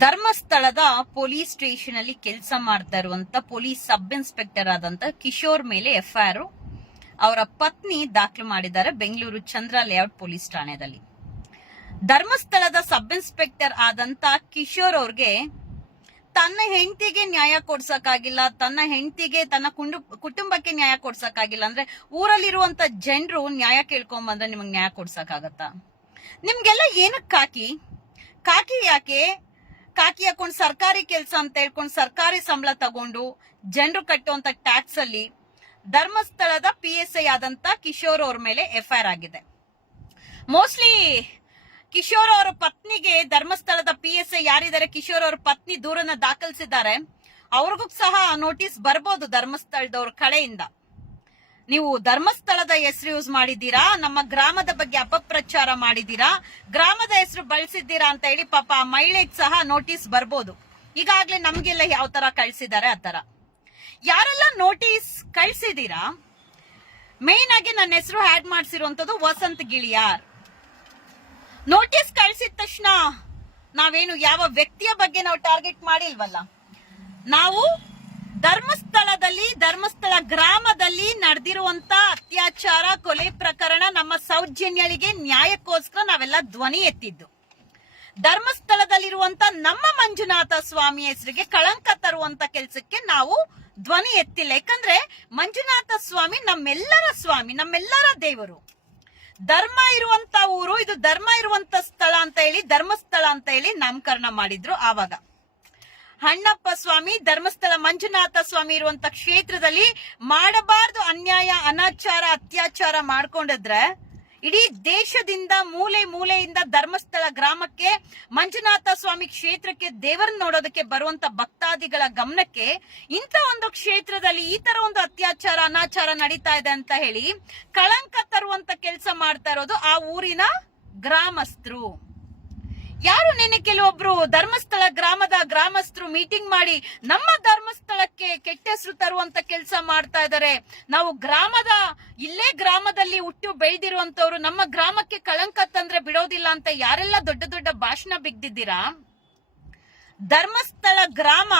ಧರ್ಮಸ್ಥಳದ police station ಅಲ್ಲಿ ಕೆಲಸ ಮಾಡ್ತಾ ಇರುವಂತ ಪೊಲೀಸ್ ಸಬ್ ಇನ್ಸ್ಪೆಕ್ಟರ್ ಆದಂತ ಕಿಶೋರ್ ಮೇಲೆ ಎಫ್ಐಆರ್ ಅವರ ಪತ್ನಿ ದಾಖಲು ಮಾಡಿದ್ದಾರೆ ಬೆಂಗಳೂರು ಚಂದ್ರ ಲೇಔಟ್ ಪೊಲೀಸ್ ಠಾಣೆಯಲ್ಲಿ. ಧರ್ಮಸ್ಥಳದ ಸಬ್ ಇನ್ಸ್ಪೆಕ್ಟರ್ ಆದಂತ ಕಿಶೋರ್ ಅವ್ರಿಗೆ ತನ್ನ ಹೆಂಡತಿಗೆ ನ್ಯಾಯ ಕೊಡ್ಸಕ್ಕಾಗಿಲ್ಲ, ತನ್ನ ಹೆಂಡತಿಗೆ ತನ್ನ ಕುಂಡು- ಕುಟುಂಬಕ್ಕೆ ನ್ಯಾಯ ಕೊಡ್ಸಕ್ಕಾಗಿಲ್ಲ ಅಂದ್ರೆ ಊರಲ್ಲಿರುವಂತ ಜನರು ನ್ಯಾಯ ಕೇಳ್ಕೊಂಡ್ ಬಂದ್ರೆ ನಿಮಗೆ ನ್ಯಾಯ ಕೊಡ್ಸಕ್ಕಾಗತ್ತಾ? ನಿಮ್ಗೆಲ್ಲ ಏನಕ್ಕೆ ಕಾಕಿ? ಕಾಕಿ ಯಾಕೆ ಕಾಕಿ ಹಾಕೊಂಡು ಸರ್ಕಾರಿ ಕೆಲಸ ಅಂತ ಹೇಳ್ಕೊಂಡು ಸರ್ಕಾರಿ ಸಂಬಳ ತಗೊಂಡು ಜನರು ಕಟ್ಟುವಂತ ಟ್ಯಾಕ್ಸ್ ಅಲ್ಲಿ ಧರ್ಮಸ್ಥಳದ ಪಿ ಎಸ್ ಐ ಆದಂತ ಕಿಶೋರ್ ಅವ್ರ ಮೇಲೆ ಎಫ್ಐಆರ್ ಆಗಿದೆ. ಮೋಸ್ಟ್ಲಿ ಕಿಶೋರ್ ಅವರ ಪತ್ನಿಗೆ ಧರ್ಮಸ್ಥಳದ ಪಿ ಎಸ್ ಐ ಯಾರಿದ್ದಾರೆ, ಕಿಶೋರ್ ಅವರ ಪತ್ನಿ ದೂರನ್ನ ದಾಖಲಿಸಿದ್ದಾರೆ. ಅವ್ರಿಗೂ ಸಹ ನೋಟಿಸ್ ಬರ್ಬೋದು ಧರ್ಮಸ್ಥಳದವ್ರ ಕಡೆಯಿಂದ. ನೀವು ಧರ್ಮಸ್ಥಳದ ಹೆಸರು ಯೂಸ್ ಮಾಡಿದ್ದೀರಾ? ನಮ್ಮ ಗ್ರಾಮದ ಬಗ್ಗೆ ಅಪಪ್ರಚಾರ ಮಾಡಿದ್ದೀರಾ? ಗ್ರಾಮದ ಹೆಸರು ಬಳಸಿದ್ದೀರಾ ಅಂತ ಹೇಳಿ ಪಾಪ ಆ ಮಹಿಳೆಗೆ ಸಹ ನೋಟಿಸ್ ಬರ್ಬೋದು. ಈಗಾಗ್ಲೇ ನಮ್ಗೆಲ್ಲ ಯಾವ ತರ ಕಳ್ಸಿದ್ದಾರೆ ಆ ತರ. ಯಾರೆಲ್ಲ ನೋಟಿಸ್ ಕಳ್ಸಿದ್ದೀರಾ? ಮೇನ್ ಆಗಿ ನನ್ನ ಹೆಸರು ಆಡ್ ಮಾಡಿಸಿರುವಂತದ್ದು ವಸಂತ್ ಗಿಳಿಯಾರ್. ನೋಟಿಸ್ ಕಳ್ಸಿದ ತಕ್ಷಣ ನಾವೇನು ಯಾವ ವ್ಯಕ್ತಿಯ ಬಗ್ಗೆ ನಾವು ಟಾರ್ಗೆಟ್ ಮಾಡಿಲ್ವಲ್ಲ? ನಾವು ಧರ್ಮಸ್ಥಳದಲ್ಲಿ, ಧರ್ಮಸ್ಥಳ ಗ್ರಾಮದಲ್ಲಿ ನಡೆದಿರುವಂತ ಅತ್ಯಾಚಾರ, ಕೊಲೆ ಪ್ರಕರಣ ನಮ್ಮ ಸೌಜನ್ಯಳಿಗೆ ನ್ಯಾಯಕ್ಕೋಸ್ಕರ ನಾವೆಲ್ಲ ಧ್ವನಿ ಎತ್ತಿದ್ದು. ಧರ್ಮಸ್ಥಳದಲ್ಲಿರುವಂತ ನಮ್ಮ ಮಂಜುನಾಥ ಸ್ವಾಮಿ ಹೆಸರಿಗೆ ಕಳಂಕ ತರುವಂತ ಕೆಲಸಕ್ಕೆ ನಾವು ಧ್ವನಿ ಎತ್ತಿಲ್ಲ. ಯಾಕಂದ್ರೆ ಮಂಜುನಾಥ ಸ್ವಾಮಿ ನಮ್ಮೆಲ್ಲರ ಸ್ವಾಮಿ, ನಮ್ಮೆಲ್ಲರ ದೇವರು. ಧರ್ಮ ಇರುವಂತ ಊರು, ಇದು ಧರ್ಮ ಇರುವಂತ ಸ್ಥಳ ಅಂತ ಹೇಳಿ, ಧರ್ಮಸ್ಥಳ ಅಂತ ಹೇಳಿ ನಾಮಕರಣ ಮಾಡಿದ್ರು ಆವಾಗ. ಹಣ್ಣಪ್ಪ ಸ್ವಾಮಿ, ಧರ್ಮಸ್ಥಳ ಮಂಜುನಾಥ ಸ್ವಾಮಿ ಇರುವಂತ ಕ್ಷೇತ್ರದಲ್ಲಿ ಮಾಡಬಾರದು ಅನ್ಯಾಯ, ಅನಾಚಾರ, ಅತ್ಯಾಚಾರ ಮಾಡ್ಕೊಂಡಿದ್ರೆ ಇಡೀ ದೇಶದಿಂದ ಮೂಲೆ ಮೂಲೆಯಿಂದ ಧರ್ಮಸ್ಥಳ ಗ್ರಾಮಕ್ಕೆ, ಮಂಜುನಾಥ ಸ್ವಾಮಿ ಕ್ಷೇತ್ರಕ್ಕೆ ದೇವರನ್ನ ನೋಡೋದಕ್ಕೆ ಬರುವಂತ ಭಕ್ತಾದಿಗಳ ಗಮನಕ್ಕೆ ಇಂಥ ಒಂದು ಕ್ಷೇತ್ರದಲ್ಲಿ ಈ ತರ ಒಂದು ಅತ್ಯಾಚಾರ, ಅನಾಚಾರ ನಡೀತಾ ಇದೆ ಅಂತ ಹೇಳಿ ಕಳಂಕ ತರುವಂತ ಕೆಲಸ ಮಾಡ್ತಾ ಇರೋದು ಆ ಊರಿನ ಗ್ರಾಮಸ್ಥರು. ಯಾರು ನಿನ್ನೆ ಕೆಲವೊಬ್ರು ಧರ್ಮಸ್ಥಳ ಗ್ರಾಮದ ಗ್ರಾಮಸ್ಥರು ಮೀಟಿಂಗ್ ಮಾಡಿ ನಮ್ಮ ಧರ್ಮಸ್ಥಳಕ್ಕೆ ಕೆಟ್ಟ ಹೆಸರು ತರುವಂತ ಕೆಲಸ ಮಾಡ್ತಾ ಇದ್ದಾರೆ ನಾವು ಗ್ರಾಮದ, ಇಲ್ಲೇ ಗ್ರಾಮದಲ್ಲಿ ಹುಟ್ಟು ಬೆಳೆದಿರುವಂತವ್ರು ನಮ್ಮ ಗ್ರಾಮಕ್ಕೆ ಕಳಂಕ ತಂದ್ರೆ ಬಿಡೋದಿಲ್ಲ ಅಂತ ಯಾರೆಲ್ಲ ದೊಡ್ಡ ದೊಡ್ಡ ಭಾಷಣ ಬಿಗ್ದಿದ್ದೀರಾ? ಧರ್ಮಸ್ಥಳ ಗ್ರಾಮ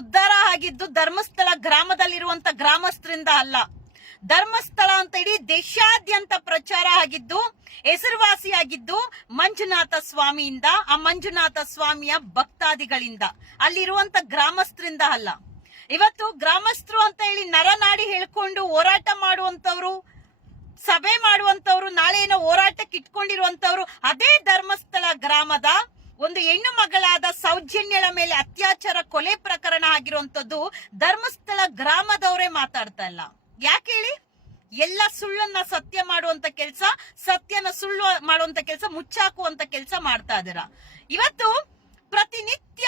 ಉದ್ಧಾರ ಆಗಿದ್ದು ಧರ್ಮಸ್ಥಳ ಗ್ರಾಮದಲ್ಲಿರುವಂತ ಗ್ರಾಮಸ್ಥರಿಂದ ಅಲ್ಲ. ಧರ್ಮಸ್ಥಳ ಅಂತ ಇಡೀ ದೇಶಾದ್ಯಂತ ಪ್ರಚಾರ ಆಗಿದ್ದು, ಹೆಸರುವಾಸಿಯಾಗಿದ್ದು ಮಂಜುನಾಥ ಸ್ವಾಮಿಯಿಂದ, ಆ ಮಂಜುನಾಥ ಸ್ವಾಮಿಯ ಭಕ್ತಾದಿಗಳಿಂದ. ಅಲ್ಲಿರುವಂತ ಗ್ರಾಮಸ್ಥರಿಂದ ಅಲ್ಲ. ಇವತ್ತು ಗ್ರಾಮಸ್ಥರು ಅಂತ ಹೇಳಿ ನರನಾಡಿ ಹೇಳ್ಕೊಂಡು ಹೋರಾಟ ಮಾಡುವಂತವ್ರು ಸಭೆ ಮಾಡುವಂತವ್ರು ನಾಳೆ ಏನೋ ಹೋರಾಟಕ್ಕೆ ಇಟ್ಕೊಂಡಿರುವಂತವ್ರು ಅದೇ ಧರ್ಮಸ್ಥಳ ಗ್ರಾಮದ ಒಂದು ಹೆಣ್ಣು ಮಗಳಾದ ಸೌಜನ್ಯಳ ಮೇಲೆ ಅತ್ಯಾಚಾರ ಕೊಲೆ ಪ್ರಕರಣ ಆಗಿರುವಂತದ್ದು ಧರ್ಮಸ್ಥಳ ಗ್ರಾಮದವರೇ ಮಾತಾಡ್ತಾ ಇಲ್ಲ. ಯಾಕೆ ಹೇಳಿ? ಎಲ್ಲ ಸುಳ್ಳನ್ನ ಸತ್ಯ ಮಾಡುವಂತ ಕೆಲಸ, ಸತ್ಯನ ಸುಳ್ಳು ಮಾಡುವಂತ ಕೆಲಸ, ಮುಚ್ಚಾಕುವಂತ ಕೆಲಸ ಮಾಡ್ತಾ ಇದ್ದೀರ ಇವತ್ತು ಪ್ರತಿನಿತ್ಯ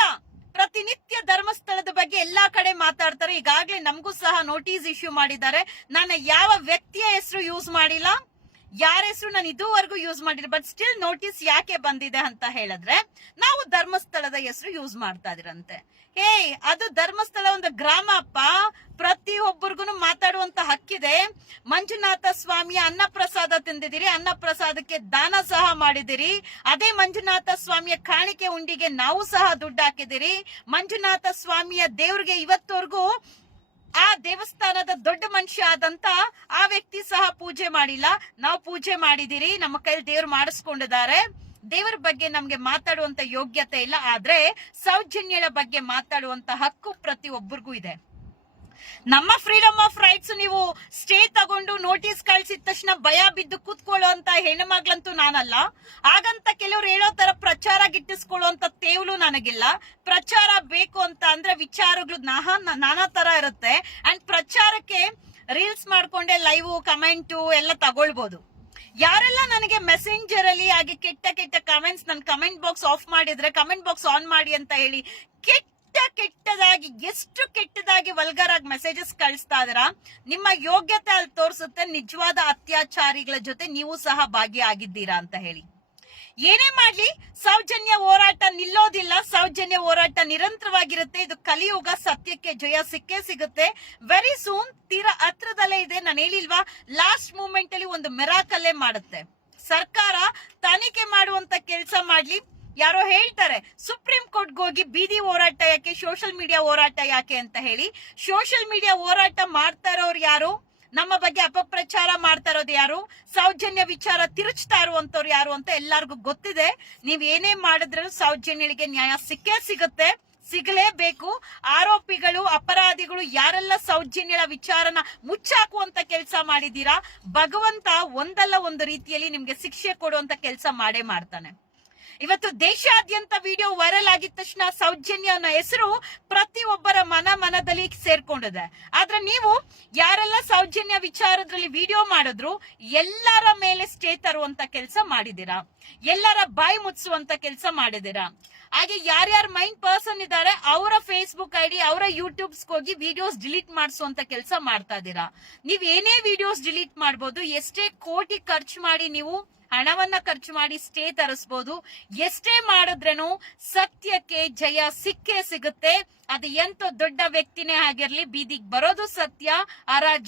ಪ್ರತಿನಿತ್ಯ ಧರ್ಮಸ್ಥಳದ ಬಗ್ಗೆ ಎಲ್ಲಾ ಕಡೆ ಮಾತಾಡ್ತಾರೆ. ಈಗಾಗಲೇ ನಮಗೂ ಸಹ ನೋಟಿಸ್ ಇಶ್ಯೂ ಮಾಡಿದ್ದಾರೆ. ನಾನು ಯಾವ ವ್ಯಕ್ತಿಯ ಹೆಸರು ಯೂಸ್ ಮಾಡಿಲ್ಲ? ಯಾರ ಹೆಸರು ನಾನು ಇದುವರೆಗೂ ಯೂಸ್ ಮಾಡಿಲ್ಲ ಬಟ್ ಸ್ಟಿಲ್ ನೋಟಿಸ್ ಯಾಕೆ ಬಂದಿದೆ ಅಂತ ಹೇಳಿದ್ರೆ, ನಾವು ಧರ್ಮಸ್ಥಳದ ಹೆಸರು ಯೂಸ್ ಮಾಡ್ತಾ ಇದ್ರಂತೆ. ಹೇ ಅದು ಧರ್ಮಸ್ಥಳ ಒಂದು ಗ್ರಾಮ ಅಪ್ಪ, ಪ್ರತಿಯೊಬ್ಬರಿಗೂ ಮಾತಾಡುವಂತ ಹಕ್ಕಿದೆ. ಮಂಜುನಾಥ ಸ್ವಾಮಿಯ ಅನ್ನಪ್ರಸಾದ ತಿಂದಿದಿರಿ ಅನ್ನಪ್ರಸಾದಕ್ಕೆ ದಾನ ಸಹ ಮಾಡಿದಿರಿ ಅದೇ ಮಂಜುನಾಥ ಸ್ವಾಮಿಯ ಕಾಣಿಕೆ ಉಂಡಿಗೆ ನಾವು ಸಹ ದುಡ್ಡು ಹಾಕಿದಿರಿ ಮಂಜುನಾಥ ಸ್ವಾಮಿಯ ದೇವ್ರಿಗೆ ಇವತ್ತವರೆಗೂ ಆ ದೇವಸ್ಥಾನದ ದೊಡ್ಡ ಮನುಷ್ಯ ಆದಂತ ಆ ವ್ಯಕ್ತಿ ಸಹ ಪೂಜೆ ಮಾಡಿಲ್ಲ. ನಾವು ಪೂಜೆ ಮಾಡಿದಿರಿ ನಮ್ಮ ಕೈಲಿ ದೇವ್ರು ಮಾಡಿಸ್ಕೊಂಡಿದ್ದಾರೆ. ದೇವರ ಬಗ್ಗೆ ನಮ್ಗೆ ಮಾತಾಡುವಂತ ಯೋಗ್ಯತೆ ಇಲ್ಲ, ಆದ್ರೆ ಸೌಜನ್ಯಳ ಬಗ್ಗೆ ಮಾತಾಡುವಂತ ಹಕ್ಕು ಪ್ರತಿ ಒಬ್ಬರಿಗೂ ಇದೆ. ನಮ್ಮ ಫ್ರೀಡಮ್ ಆಫ್ ರೈಟ್ಸ್ ನೀವು ಸ್ಟೇ ತಗೊಂಡು ನೋಟಿಸ್ ಕಳ್ಸಿದ ತಕ್ಷಣ ಭಯ ಬಿದ್ದು ಹೆಣ್ಣು ಮಗ್ಳಂತೂ ನಾನಲ್ಲ. ಹಾಗಂತ ಕೆಲವ್ರು ಹೇಳೋ ತರ ಪ್ರಚಾರ ಗಿಟ್ಟಿಸ್ಕೊಳ್ಳುವಂತ ತೇವಲು ನನಗಿಲ್ಲ. ಪ್ರಚಾರ ಬೇಕು ಅಂತ ಅಂದ್ರೆ ವಿಚಾರಗಳು ನಾನಾ ತರ ಇರುತ್ತೆ. ಅಂಡ್ ಪ್ರಚಾರಕ್ಕೆ ರೀಲ್ಸ್ ಮಾಡ್ಕೊಂಡೆ ಲೈವ್ ಕಮೆಂಟು ಎಲ್ಲ ತಗೊಳ್ಬಹುದು ಯಾರೆಲ್ಲ ನನಗೆ ಮೆಸೆಂಜರ್ ಅಲ್ಲಿ ಹಾಗೆ ಕೆಟ್ಟ ಕೆಟ್ಟ ಕಮೆಂಟ್ಸ್ ನನ್ನ ಕಮೆಂಟ್ ಬಾಕ್ಸ್ ಆಫ್ ಮಾಡಿದ್ರೆ ಕಮೆಂಟ್ ಬಾಕ್ಸ್ ಆನ್ ಮಾಡಿ ಅಂತ ಹೇಳಿ ಕೆಟ್ಟ ಕೆಟ್ಟದಾಗಿ ಎಷ್ಟು ಕೆಟ್ಟದಾಗಿ ವಲ್ಗರ್ ಆಗಿ ಮೆಸೇಜಸ್ ಕಳಿಸ್ತಾ ಇದೀರಾ ನಿಮ್ಮ ಯೋಗ್ಯತೆ ಅಲ್ಲಿ ತೋರಿಸುತ್ತೆ, ನಿಜವಾದ ಅತ್ಯಾಚಾರಿಗಳ ಜೊತೆ ನೀವು ಸಹ ಭಾಗಿಯಾಗಿದ್ದೀರಾ ಅಂತ ಹೇಳಿ. ಏನೇ ಮಾಡ್ಲಿ, ಸೌಜನ್ಯ ಹೋರಾಟ ನಿಲ್ಲೋದಿಲ್ಲ, ಸೌಜನ್ಯ ಹೋರಾಟ ನಿರಂತರವಾಗಿರುತ್ತೆ, ಇದು ಕಲಿಯುಗ, ಸತ್ಯಕ್ಕೆ ಜಯ ಸಿಕ್ಕೇ ಸಿಗುತ್ತೆ. ವೆರಿ ಸೂನ್ ತೀರಾ ಹತ್ರದಲ್ಲೇ ಇದೆ, ನಾನು ಹೇಳಿಲ್ವಾ? ಲಾಸ್ಟ್ ಮೂಮೆಂಟ್ ಅಲ್ಲಿ ಒಂದು ಮೆರಾಕಲ್ಲೇ ಮಾಡುತ್ತೆ. ಸರ್ಕಾರ ತನಿಖೆ ಮಾಡುವಂತ ಕೆಲಸ ಮಾಡ್ಲಿ ಯಾರೋ ಹೇಳ್ತಾರೆ, ಸುಪ್ರೀಂ ಕೋರ್ಟ್ಗೆ ಹೋಗಿ ಬೀದಿ ಹೋರಾಟ ಯಾಕೆ ಸೋಷಿಯಲ್ ಮೀಡಿಯಾ ಹೋರಾಟ ಯಾಕೆ ಅಂತ ಹೇಳಿ ಸೋಷಿಯಲ್ ಮೀಡಿಯಾ ಹೋರಾಟ ಮಾಡ್ತಾ ಇರೋರು ಯಾರು? ನಮ್ಮ ಬಗ್ಗೆ ಅಪಪ್ರಚಾರ ಮಾಡ್ತಾ ಇರೋದು ಯಾರು? ಸೌಜನ್ಯ ವಿಚಾರ ತಿರುಚ್ತಾ ಇರುವಂತವ್ರು ಯಾರು ಅಂತ ಎಲ್ಲಾರ್ಗು ಗೊತ್ತಿದೆ. ನೀವ್ ಏನೇ ಮಾಡಿದ್ರು ಸೌಜನ್ಯಳಿಗೆ ನ್ಯಾಯ ಸಿಕ್ಕೇ ಸಿಗುತ್ತೆ, ಸಿಗಲೇಬೇಕು. ಆರೋಪಿಗಳು, ಅಪರಾಧಿಗಳು ಯಾರೆಲ್ಲ ಸೌಜನ್ಯಳ ವಿಚಾರನ ಮುಚ್ಚಾಕುವಂತ ಕೆಲಸ ಮಾಡಿದೀರಾ ಭಗವಂತ ಒಂದಲ್ಲ ಒಂದು ರೀತಿಯಲ್ಲಿ ನಿಮ್ಗೆ ಶಿಕ್ಷೆ ಕೊಡುವಂತ ಕೆಲಸ ಮಾಡೇ ಮಾಡ್ತಾನೆ. ಇವತ್ತು ದೇಶಾದ್ಯಂತ ವಿಡಿಯೋ ವೈರಲ್ ಆಗಿದ ತಕ್ಷಣ ಸೌಜನ್ಯ ಅನ್ನೋ ಹೆಸರು ಪ್ರತಿಯೊಬ್ಬರ ಮನ ಮನದಲ್ಲಿ ಸೇರ್ಕೊಂಡಿದೆ. ಆದ್ರೆ ನೀವು ಯಾರೆಲ್ಲ ಸೌಜನ್ಯ ವಿಚಾರದಲ್ಲಿ ವಿಡಿಯೋ ಮಾಡಿದ್ರು, ಎಲ್ಲರ ಮೇಲೆ ಸ್ಟೇ ತರುವಂತ ಕೆಲಸ ಮಾಡಿದಿರಾ ಎಲ್ಲರ ಬಾಯಿ ಮುಚ್ಚುವಂತ ಕೆಲಸ ಮಾಡಿದಿರಾ ಹಾಗೆ ಯಾರ್ಯಾರ ಮೈಂಡ್ ಪರ್ಸನ್ ಇದ್ದಾರೆ, ಅವರ ಫೇಸ್ಬುಕ್ ಐಡಿ ಅವರ ಯೂಟ್ಯೂಬ್ಸ್ ಹೋಗಿ ವಿಡಿಯೋಸ್ ಡಿಲೀಟ್ ಮಾಡಿಸುವಂತ ಕೆಲಸ ಮಾಡ್ತಾ ಇದ್ದೀರಾ? ನೀವ್ ಏನೇ ವಿಡಿಯೋಸ್ ಡಿಲೀಟ್ ಮಾಡ್ಬೋದು, ಎಷ್ಟೇ ಕೋಟಿ ಖರ್ಚು ಮಾಡಿ ನೀವು ಹಣವನ್ನ ಖರ್ಚು ಮಾಡಿ ಸ್ಟೇ ತರಿಸ್ಬೋದು. ಎಷ್ಟೇ ಮಾಡಿದ್ರೇನು ಸತ್ಯಕ್ಕೆ ಜಯ ಸಿಕ್ಕೇ ಸಿಗುತ್ತೆ. ಅದು ಎಂತ ದೊಡ್ಡ ವ್ಯಕ್ತಿನೇ ಆಗಿರ್ಲಿ, ಬೀದಿಗೆ ಬರೋದು ಸತ್ಯ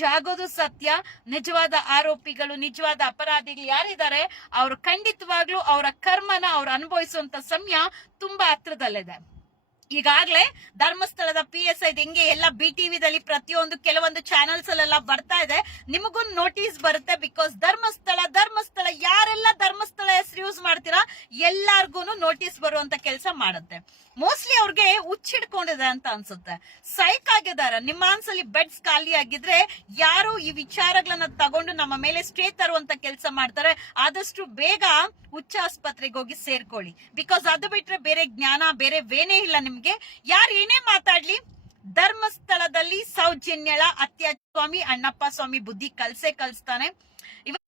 ಜಾಗೋದು ಸತ್ಯ. ನಿಜವಾದ ಆರೋಪಿಗಳು, ನಿಜವಾದ ಅಪರಾಧಿಗಳು ಯಾರಿದ್ದಾರೆ, ಅವ್ರು ಖಂಡಿತವಾಗ್ಲೂ ಅವರ ಕರ್ಮನ ಅವ್ರು ಅನುಭವಿಸುವಂತ ಸಮಯ ತುಂಬಾ ಹತ್ರದಲ್ಲಿದೆ. ಈಗಾಗ್ಲೇ ಧರ್ಮಸ್ಥಳದ ಪಿ ಎಸ್ ಐ ಹೆಂಗೆ ಎಲ್ಲ ಬಿ ಟಿವಿದಲ್ಲಿ ಪ್ರತಿಯೊಂದು ಕೆಲವೊಂದು ಚಾನೆಲ್ಸ್ ಅಲ್ಲೆಲ್ಲ ಬರ್ತಾ ಇದೆ. ನಿಮಗೂ ನೋಟಿಸ್ ಬರುತ್ತೆ ಬಿಕಾಸ್ ಧರ್ಮಸ್ಥಳ ಧರ್ಮಸ್ಥಳ, ಯಾರೆಲ್ಲ ಧರ್ಮಸ್ಥಳ ಹೆಸರು ಯೂಸ್ ಮಾಡ್ತೀರಾ ಎಲ್ಲಾರ್ಗು ನೋಟಿಸ್ ಬರುವಂತ ಕೆಲಸ ಮಾಡುತ್ತೆ. ಮೋಸ್ಟ್ಲಿ ಅವ್ರಿಗೆ ಹುಚ್ಚಿಡ್ಕೊಂಡಿದೆ ಅಂತ ಅನ್ಸುತ್ತೆ. ಸೈಕ್ ಆಗಿದ್ದಾರೆ. ನಿಮ್ಮ ಮನ್ಸಲ್ಲಿ ಬೆಡ್ಸ್ ಖಾಲಿ ಆಗಿದ್ರೆ ಯಾರು ಈ ವಿಚಾರಗಳನ್ನ ತಗೊಂಡು ನಮ್ಮ ಮೇಲೆ ಸ್ಟೇ ತರುವಂತ ಕೆಲಸ ಮಾಡ್ತಾರೆ, ಆದಷ್ಟು ಬೇಗ ಹುಚ್ಚ ಆಸ್ಪತ್ರೆಗೆ ಹೋಗಿ ಸೇರ್ಕೊಳ್ಳಿ. ಬಿಕಾಸ್ ಅದು ಬಿಟ್ರೆ ಬೇರೆ ಜ್ಞಾನ, ಬೇರೆ ವೇನೇ ಇಲ್ಲ ನಿಮ್ಗೆ. ಯಾರು ಏನೇ ಮಾತಾಡ್ಲಿ, ಧರ್ಮಸ್ಥಳದಲ್ಲಿ ಸೌಜನ್ಯಳ ಅತ್ಯ ಸ್ವಾಮಿ, ಅಣ್ಣಪ್ಪ ಸ್ವಾಮಿ ಬುದ್ಧಿ ಕಲ್ಸೆ ಕಲ್ಸ್ತಾನೆ.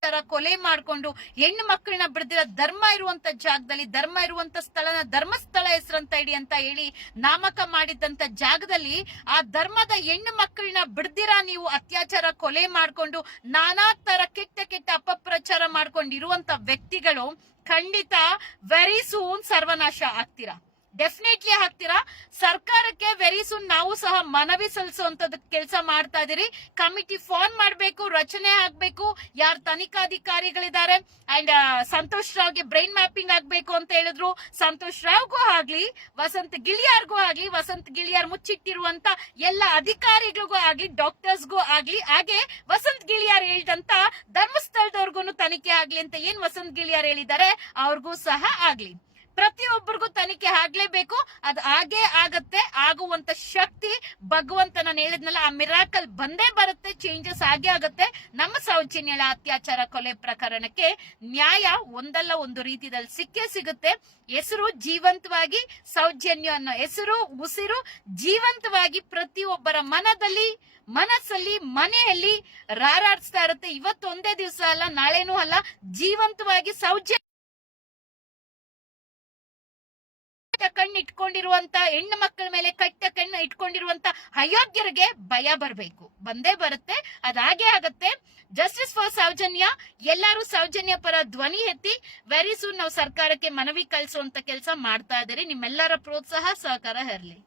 ಇವತ್ತರ ಕೊಲೆ ಮಾಡ್ಕೊಂಡು ಹೆಣ್ಣು ಮಕ್ಕಳನ್ನ ಬಿಡದಿರೋ ಧರ್ಮ ಇರುವಂತ ಜಾಗದಲ್ಲಿ, ಧರ್ಮ ಇರುವಂತ ಸ್ಥಳನ ಧರ್ಮಸ್ಥಳ ಹೆಸರಂತ ಇಡಿ ಅಂತ ಹೇಳಿ ನಾಮಕ ಮಾಡಿದಂತ ಜಾಗದಲ್ಲಿ ಆ ಧರ್ಮದ ಹೆಣ್ಣು ಮಕ್ಕಳನ್ನ ಬಿಡದಿರ ನೀವು ಅತ್ಯಾಚಾರ, ಕೊಲೆ ಮಾಡ್ಕೊಂಡು ನಾನಾ ತರ ಕೆಟ್ಟ ಕೆಟ್ಟ ಅಪಪ್ರಚಾರ ಮಾಡ್ಕೊಂಡಿರುವಂತ ವ್ಯಕ್ತಿಗಳು ಖಂಡಿತ ವೆರಿ ಸೂನ್ ಸರ್ವನಾಶ ಆಗ್ತೀರಾ? ಡೆಫಿನೆಟ್ಲಿ ಹಾಕ್ತೀರಾ ಸರ್ಕಾರಕ್ಕೆ ವೆರಿ ಸುನ್ ನಾವು ಸಹ ಮನವಿ ಸಲ್ಲಿಸುವಂತದ್ ಕೆಲಸ ಮಾಡ್ತಾ ಇದೀರಿ. ಕಮಿಟಿ ಫಾರ್ಮ್ ಮಾಡಬೇಕು, ರಚನೆ ಆಗ್ಬೇಕು. ಯಾರು ತನಿಖಾಧಿಕಾರಿಗಳಿದ್ದಾರೆ? ಅಂಡ್ ಸಂತೋಷ್ ರಾವ್ಗೆ ಬ್ರೈನ್ ಮ್ಯಾಪಿಂಗ್ ಆಗ್ಬೇಕು ಅಂತ ಹೇಳಿದ್ರು. ಸಂತೋಷ್ ರಾವ್ಗೂ ಆಗ್ಲಿ, ವಸಂತ್ ಗಿಳಿಯಾರ್ಗೂ ಆಗ್ಲಿ, ವಸಂತ್ ಗಿಳಿಯಾರ್ ಮುಚ್ಚಿಟ್ಟಿರುವಂತ ಎಲ್ಲ ಅಧಿಕಾರಿಗಳಿಗೂ ಆಗ್ಲಿ, ಡಾಕ್ಟರ್ಸ್ಗೂ ಆಗ್ಲಿ, ಹಾಗೆ ವಸಂತ್ ಗಿಳಿಯಾರ್ ಹೇಳಿದಂತ ಧರ್ಮಸ್ಥಳದವ್ರಿಗೂ ತನಿಖೆ ಆಗ್ಲಿ ಅಂತ ಏನ್ ವಸಂತ್ ಗಿಳಿಯಾರ್ ಹೇಳಿದ್ದಾರೆ, ಅವ್ರಿಗೂ ಸಹ ಆಗ್ಲಿ. ಪ್ರತಿಯೊಬ್ಬರಿಗೂ ತನಿಖೆ ಆಗ್ಲೇಬೇಕು. ಅದು ಹಾಗೆ ಆಗತ್ತೆ. ಆಗುವಂತ ಶಕ್ತಿ ಭಗವಂತ ನಾನು ಹೇಳಿದ್ನಲ್ಲ, ಆ ಮಿರಾಕಲ್ ಬಂದೇ ಬರುತ್ತೆ ಚೇಂಜಸ್ ಆಗೇ ಆಗತ್ತೆ. ನಮ್ಮ ಸೌಜನ್ಯಳ ಅತ್ಯಾಚಾರ ಕೊಲೆ ಪ್ರಕರಣಕ್ಕೆ ನ್ಯಾಯ ಒಂದಲ್ಲ ಒಂದು ರೀತಿಯಲ್ಲಿ ಸಿಕ್ಕೇ ಸಿಗುತ್ತೆ. ಹೆಸರು ಜೀವಂತವಾಗಿ, ಸೌಜನ್ಯ ಅನ್ನೋ ಹೆಸರು, ಉಸಿರು ಜೀವಂತವಾಗಿ ಪ್ರತಿಯೊಬ್ಬರ ಮನದಲ್ಲಿ, ಮನಸ್ಸಲ್ಲಿ, ಮನೆಯಲ್ಲಿ ರಾರಾಡಿಸ್ತಾ ಇರುತ್ತೆ. ಇವತ್ತೊಂದೇ ದಿವಸ ಅಲ್ಲ, ನಾಳೆನೂ ಅಲ್ಲ, ಜೀವಂತವಾಗಿ ಸೌಜನ್ಯ ಕಟ್ಟ ಕಣ್ಣು ಇಟ್ಕೊಂಡಿರುವಂತ ಹೆಣ್ಣು ಮಕ್ಕಳ ಮೇಲೆ ಕಟ್ಟ ಕಣ್ಣು ಇಟ್ಕೊಂಡಿರುವಂತ ಅಯೋಗ್ಯರಿಗೆ ಭಯ ಬರಬೇಕು. ಬಂದೇ ಬರುತ್ತೆ, ಅದಾಗೆ ಆಗತ್ತೆ. ಜಸ್ಟಿಸ್ ಫಾರ್ ಸೌಜನ್ಯ, ಎಲ್ಲರೂ ಸೌಜನ್ಯ ಪರ ಧ್ವನಿ ಎತ್ತಿ ವೆರಿ ಸೂನ್ ನಾವು ಸರ್ಕಾರಕ್ಕೆ ಮನವಿ ಕಳಿಸುವಂತ ಕೆಲಸ ಮಾಡ್ತಾ ಇದ್ದೀರಿ. ನಿಮ್ಮೆಲ್ಲರ ಪ್ರೋತ್ಸಾಹ ಸಹಕಾರ ಇರಲಿ.